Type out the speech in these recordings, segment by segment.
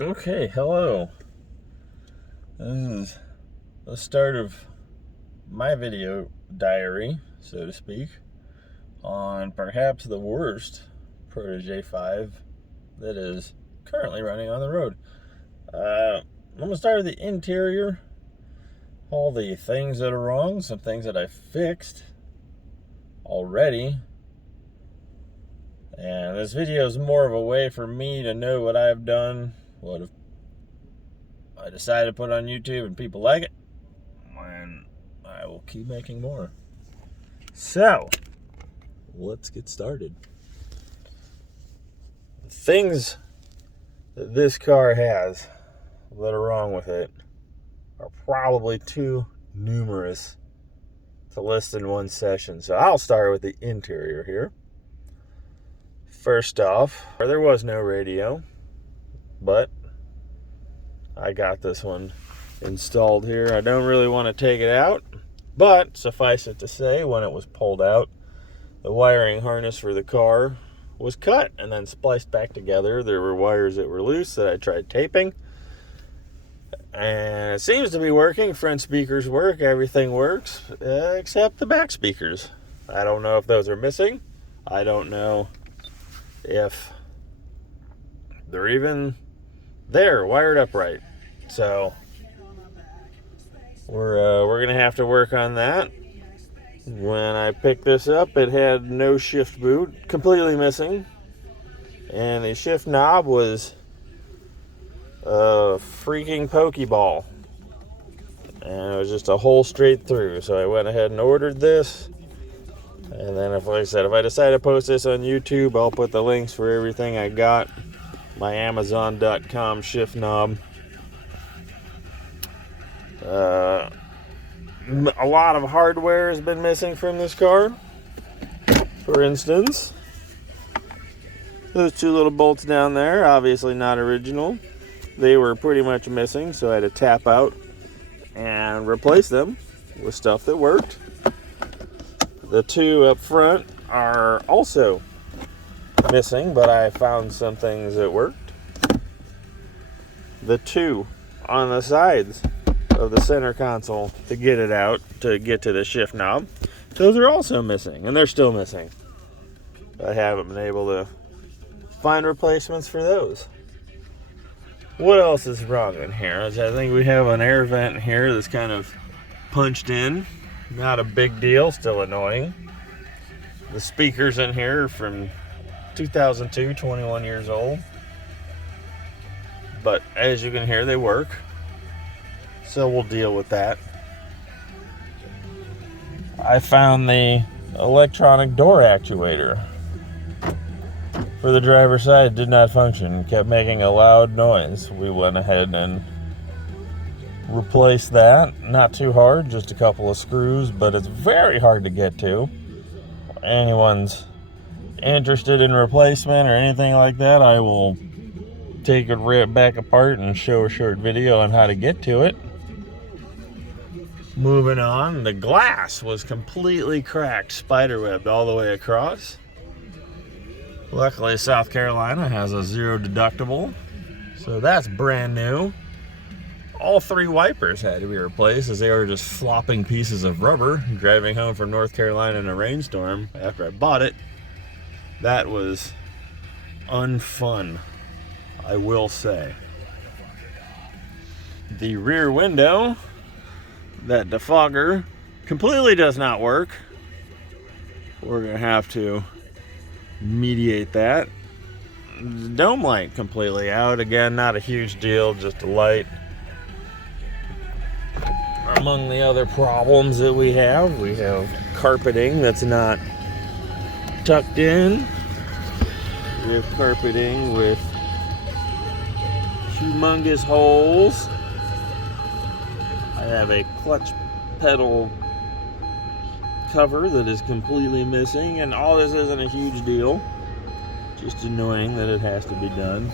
Okay, hello. This is the start of my video diary, so to speak, on perhaps the worst Protege 5 that is currently running on the road. I'm going to start with the interior, all the things that are wrong, some things that I fixed already. And this video is more of a way for me to know what I've done, what I decided to put on YouTube and people like it, and I will keep making more. So, let's get started. Things that this car has that are wrong with it are probably too numerous to list in one session. So I'll start with the interior here. First off, there was no radio, but I got this one installed here. I don't really want to take it out, but suffice it to say, when it was pulled out, the wiring harness for the car was cut and then spliced back together. There were wires that were loose that I tried taping, and it seems to be working. Front speakers work, everything works, except the back speakers. I don't know if those are missing. I don't know if they're even there, wired up right. So we're gonna have to work on that. When I picked this up, it had no shift boot, completely missing, and the shift knob was a freaking pokeball, and it was just a hole straight through. So I went ahead and ordered this, and then like I said, if I decide to post this on YouTube, I'll put the links for everything I got. My Amazon.com shift knob. A lot of hardware has been missing from this car. For instance, those two little bolts down there, obviously not original. They were pretty much missing, so I had to tap out and replace them with stuff that worked. The two up front are also missing, but I found some things that worked. The two on the sides of the center console to get it out, to get to the shift knob, those are also missing, and they're still missing. I haven't been able to find replacements for those. What else is wrong in here? I think we have an air vent here that's kind of punched in. Not a big deal, still annoying. The speakers in here are from 2002, 21 years old. But as you can hear, they work. So we'll deal with that. I found the electronic door actuator for the driver's side did not function. It kept making a loud noise. We went ahead and replaced that. Not too hard, just a couple of screws, but it's very hard to get to. Anyone's interested in replacement or anything like that, I will take it right back apart and show a short video on how to get to it. Moving on, the glass was completely cracked, spiderwebbed all the way across. Luckily, South Carolina has a zero deductible, so that's brand new. All three wipers had to be replaced as they were just flopping pieces of rubber. Driving home from North Carolina in a rainstorm after I bought it, that was unfun, I will say. The rear window, that defogger, completely does not work. We're gonna have to mediate that. The dome light completely out. Again, not a huge deal, just a light. Among the other problems that we have carpeting that's not tucked in. We have carpeting with humongous holes. I have a clutch pedal cover that is completely missing, and all this isn't a huge deal, just annoying that it has to be done.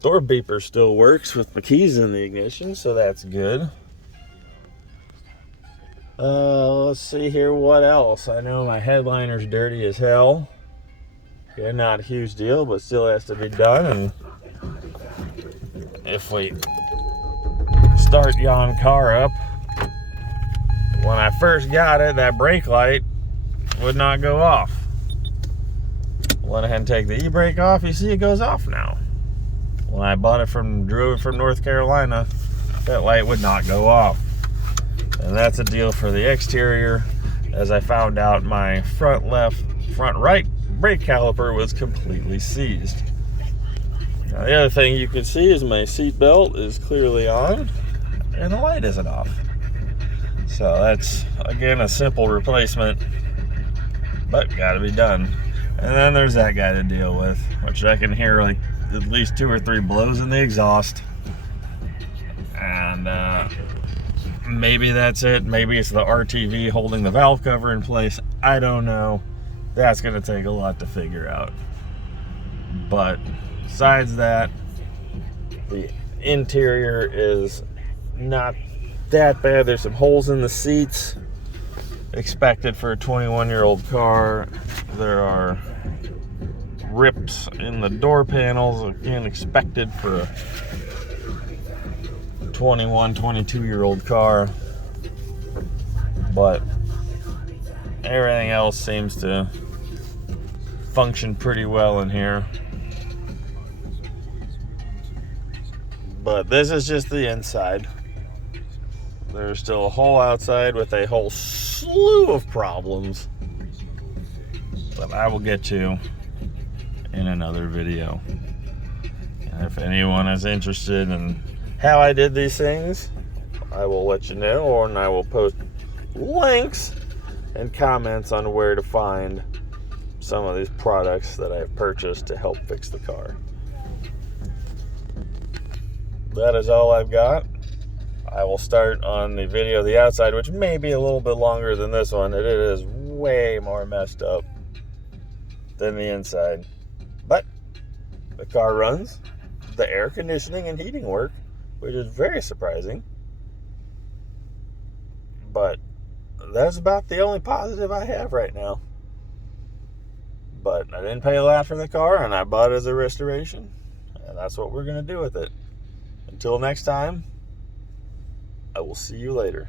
Door beeper still works with the keys in the ignition, so that's good. Let's see here, what else? I know my headliner's dirty as hell. Yeah, not a huge deal, but still has to be done. And if we start yon car up, when I first got it, that brake light would not go off. Went ahead and take the e-brake off. You see it goes off now. When I drove it from North Carolina, that light would not go off. And that's a deal for the exterior. As I found out, my front right brake caliper was completely seized. Now, the other thing you can see is my seat belt is clearly on and the light isn't off. So that's, again, a simple replacement, but gotta be done. And then there's that guy to deal with, which I can hear like at least 2 or 3 blows in the exhaust. And maybe that's it. Maybe it's the RTV holding the valve cover in place. I don't know. That's gonna take a lot to figure out. But besides that, the interior is not that bad. There's some holes in the seats, expected for a 21-year-old car. There are rips in the door panels, again expected for a 21, 22-year-old car. But everything else seems to function pretty well in here. But this is just the inside. There's still a whole outside with a whole slew of problems that I will get to in another video. And if anyone is interested in how I did these things, I will let you know, and I will post links and comments on where to find some of these products that I've purchased to help fix the car. That is all I've got. I will start on the video of the outside, which may be a little bit longer than this one. It is way more messed up than the inside. But the car runs. The air conditioning and heating work, which is very surprising. But that's about the only positive I have right now. But I didn't pay a lot for the car, and I bought it as a restoration. And that's what we're going to do with it. Until next time, I will see you later.